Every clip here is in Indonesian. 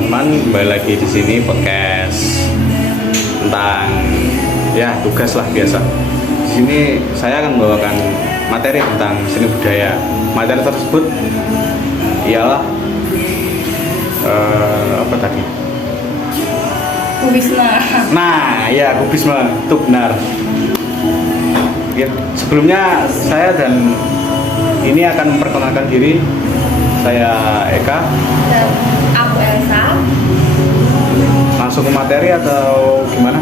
teman-teman, kembali lagi di sini podcast tentang ya tugas lah biasa. Di sini saya akan membawakan materi tentang seni budaya. Materi tersebut ialah apa tadi? Kubisme. Nah, ya kubisme, itu benar. Ya, sebelumnya saya dan ini akan memperkenalkan diri. Saya Eka. Dan aku Elsa. Langsung ke materi atau gimana?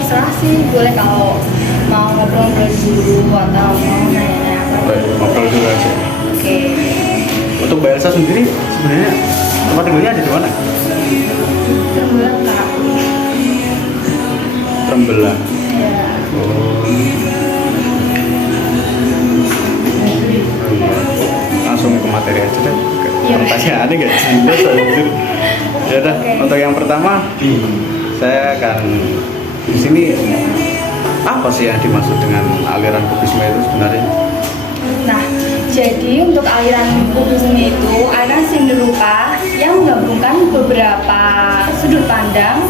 Terserah sih, boleh kalau mau ngobrol-ngobrol dulu atau mau nanya-nanya apa. Baik, ngobrol dulu aja. Oke. Untuk Mbak Elsa sendiri sebenarnya tempat tinggalnya ada di mana? Terbulan Kak. Trembelang. Ya. Langsung ke materi aja deh. Iya. Pertanyaannya nggak jelas anjir. Ya udah, Oke. untuk yang pertama saya akan di sini apa sih yang dimaksud dengan aliran kubisme itu sebenarnya? Nah, jadi untuk aliran kubisme itu aliran seni rupa yang menggabungkan beberapa sudut pandang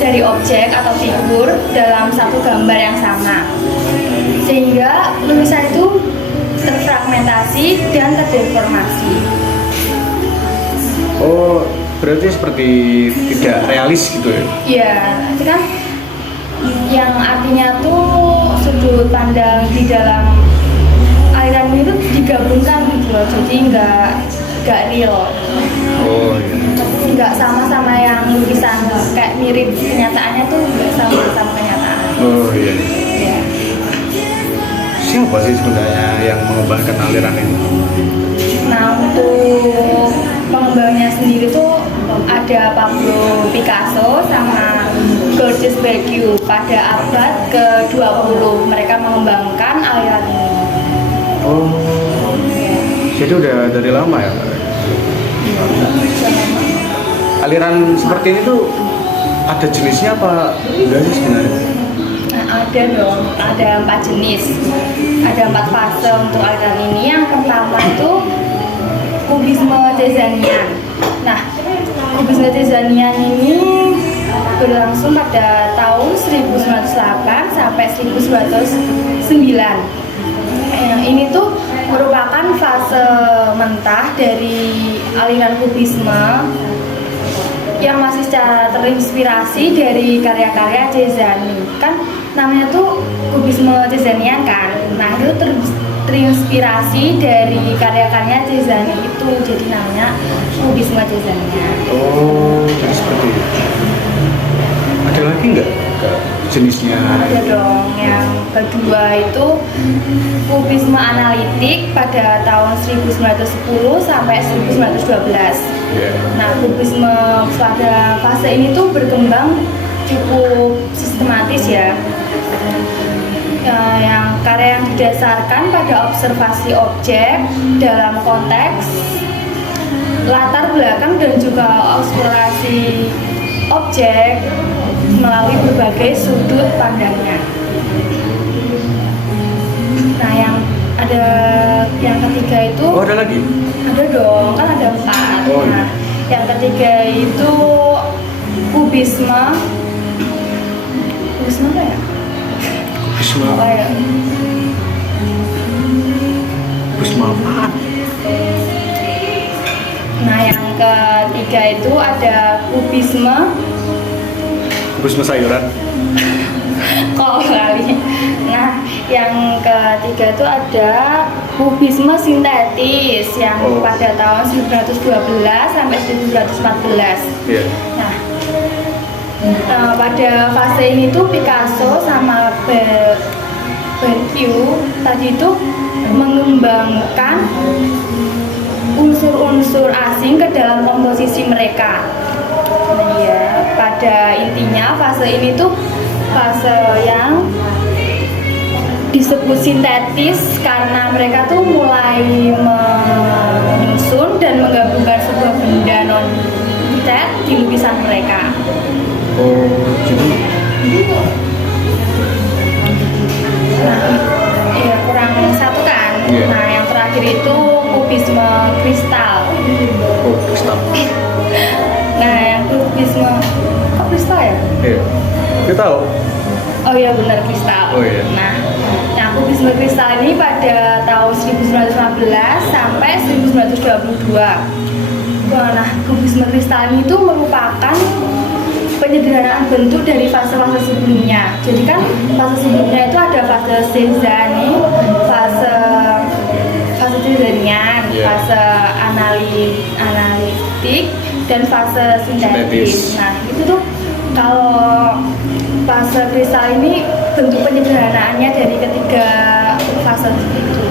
dari objek atau figur dalam satu gambar yang sama, sehingga lukisan itu terfragmentasi dan terdeformasi. Oh, berarti seperti tidak realis gitu ya? Iya, itu kan yang artinya tuh sudut pandang di dalam aliran itu digabungkan gitu loh, jadi nggak real. Oh iya. Nggak sama-sama yang lukisan kayak mirip kenyataannya tuh nggak sama kenyataan. Oh iya. Ya. Siapa sih sebenarnya yang mengembangkan aliran ini? Nah, untuk pengembangnya sendiri tuh ada Pablo Picasso sama Georges Bergerac pada abad ke-20. Mereka mengembangkan aliran ini. Oh, jadi udah dari lama ya? Aliran seperti ini tuh ada jenisnya apa enggak sih sebenarnya? Nah, ada dong, ada 4 jenis, ada 4 fase untuk aliran ini. Yang pertama itu kubisme Cézannian. Nah, kubisme Cézannian ini berlangsung pada tahun 1908 sampai 1909. Ini tuh merupakan fase mentah dari aliran kubisme yang masih secara terinspirasi dari karya-karya Cézanne. Kan namanya tuh kubisme Cézannian kan. Nah, itu terinspirasi dari karya-karya Cézanne itu, jadi namanya kubisme Cézannian. Oh, jadi seperti itu. Ada lagi nggak jenisnya? Ada dong. Yang kedua itu kubisme analitik pada tahun 1910 sampai 1912. Yeah. Nah, kubisme pada fase ini tuh berkembang cukup sistematis ya. Yang karya yang didasarkan pada observasi objek dalam konteks latar belakang dan juga eksplorasi objek melalui berbagai sudut pandangnya. Nah, yang ketiga itu Oh, ada lagi? ada dong, kan ada 4. Oh, iya. Nah, yang ketiga itu kubisme apa ya? Kubisme Apa ya? Kubisme apaan? Nah, yang ketiga itu ada kubisme Kubisme sayuran. kali. Nah, yang ketiga itu ada kubisme sintetis yang Oh. pada tahun 1912 sampai 1914. Iya. Nah, pada fase ini tuh Picasso sama Bergerac tadi itu mengembangkan unsur-unsur asing ke dalam komposisi mereka. Nah, ya, pada intinya fase ini tuh fase yang disebut sintetis karena mereka tuh mulai menyusun dan menggabungkan sebuah benda non-tet di lukisan mereka. Oh, jadi Nah, ya kurang satu kan. Iya. Nah, yang terakhir itu kubisme kristal. oh, Kita tahu. Oh iya benar kristal. Oh iya. Nah kubisme kristal ini pada tahun 1915 sampai 1922. Nah kubisme kristal ini itu merupakan penyederhanaan bentuk dari fase-fase sebelumnya. Jadi kan fase sebelumnya itu ada fase Cézanne, fase Cézannian, fase analitik, dan fase sintetis. Nah itu tuh kalau fase kristal ini bentuk penyederhanaannya dari ketiga fase itu.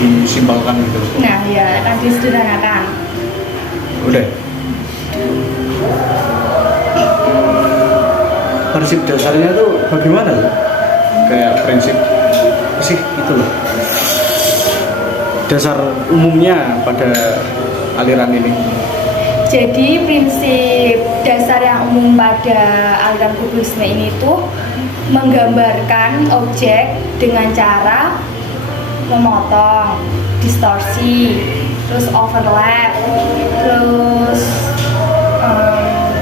Disimpelkan gitu. Nah ya akan disederhanakan. Udah. Prinsip dasarnya tuh bagaimana loh? Kayak prinsip sih itu loh. Dasar umumnya pada aliran ini. Jadi prinsip dasar yang umum pada aliran kubisme ini tuh menggambarkan objek dengan cara memotong, distorsi, terus overlap, terus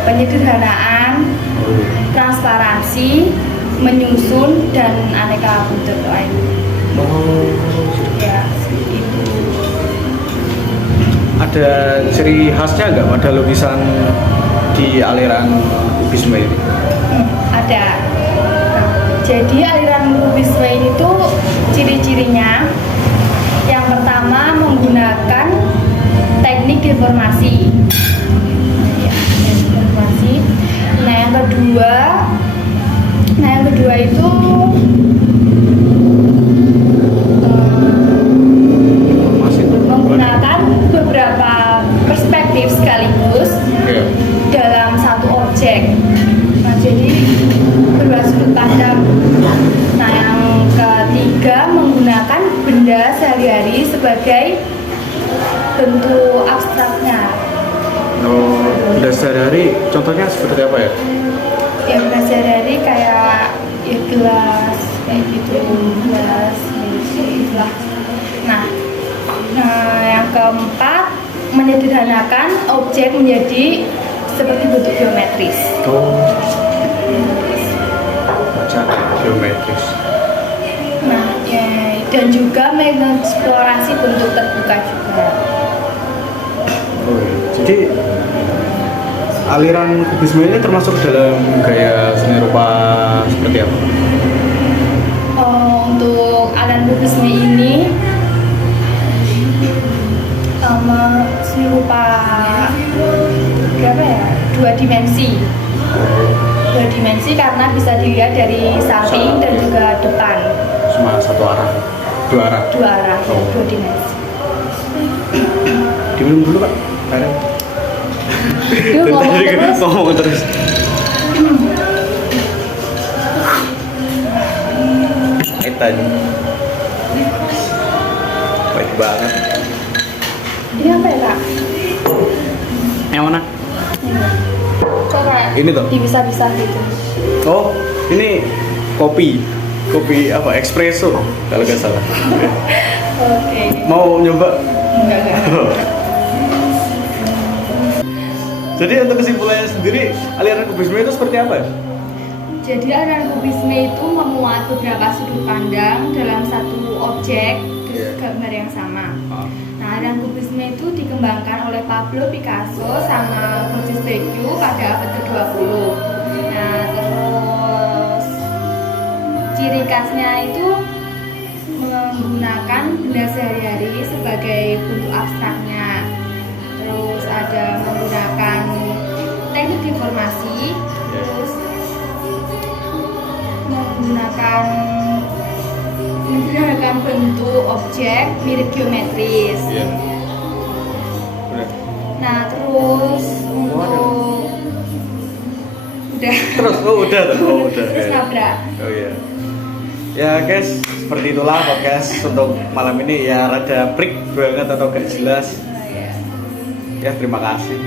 penyederhanaan, transparansi, menyusun, dan aneka bentuk lain. Ya, seperti itu. Ada ciri khasnya nggak pada lukisan di aliran kubisme ini? Ada. Nah, jadi aliran kubisme ini tuh ciri-cirinya yang pertama menggunakan teknik deformasi. Ya, deformasi. Nah, yang kedua itu menggunakan beberapa perspektif sekaligus dalam satu objek. Nah, jadi beberapa sudut pandang. Nah, yang ketiga menggunakan benda sehari-hari sebagai bentuk abstraknya. Oh, benda sehari-hari contohnya seperti apa ya? Ya benda sehari-hari kayak ya gelas kayak gitu, gelas gitu lah. Nah, yang keempat menyederhanakan objek menjadi seperti bentuk geometris. Oh, baca geometris. Nah, ya, dan juga mengeksplorasi bentuk terbuka juga. Oh, iya. Jadi aliran kubisme ini termasuk dalam gaya seni rupa seperti apa? Untuk aliran kubisme ini seni rupa berapa ya? Dua dimensi karena bisa dilihat dari samping dan juga depan. Cuma satu arah, dua arah. Oh. Dua dimensi. Diminum dulu Pak. Ada. Ngomong terus. Pahit aja. Pahit banget. Ini apa ya Kak? Yang mana? Coba Ini tuh? dipisah-pisah gitu. Oh, ini kopi apa? Espresso kalau nggak salah. Oke. Mau nyoba? Enggak. Jadi untuk kesimpulannya sendiri, aliran kubisme itu seperti apa? Jadi aliran kubisme itu memuat beberapa sudut pandang dalam satu objek gambar yang sama. Nah, aliran kubisme itu dikembangkan oleh Pablo Picasso sama Francis Bacon pada abad ke-20. Nah, terus ciri khasnya itu menggunakan benda sehari-hari sebagai bentuk abstraknya. Terus ada menggunakan teknik deformasi, terus menggunakan bentuk objek mirip geometris. Nah, terus untuk udah. Terus nabrak. Oh iya. Ya guys, seperti itulah podcast untuk malam ini ya rada break banget atau gak jelas. Ya terima kasih.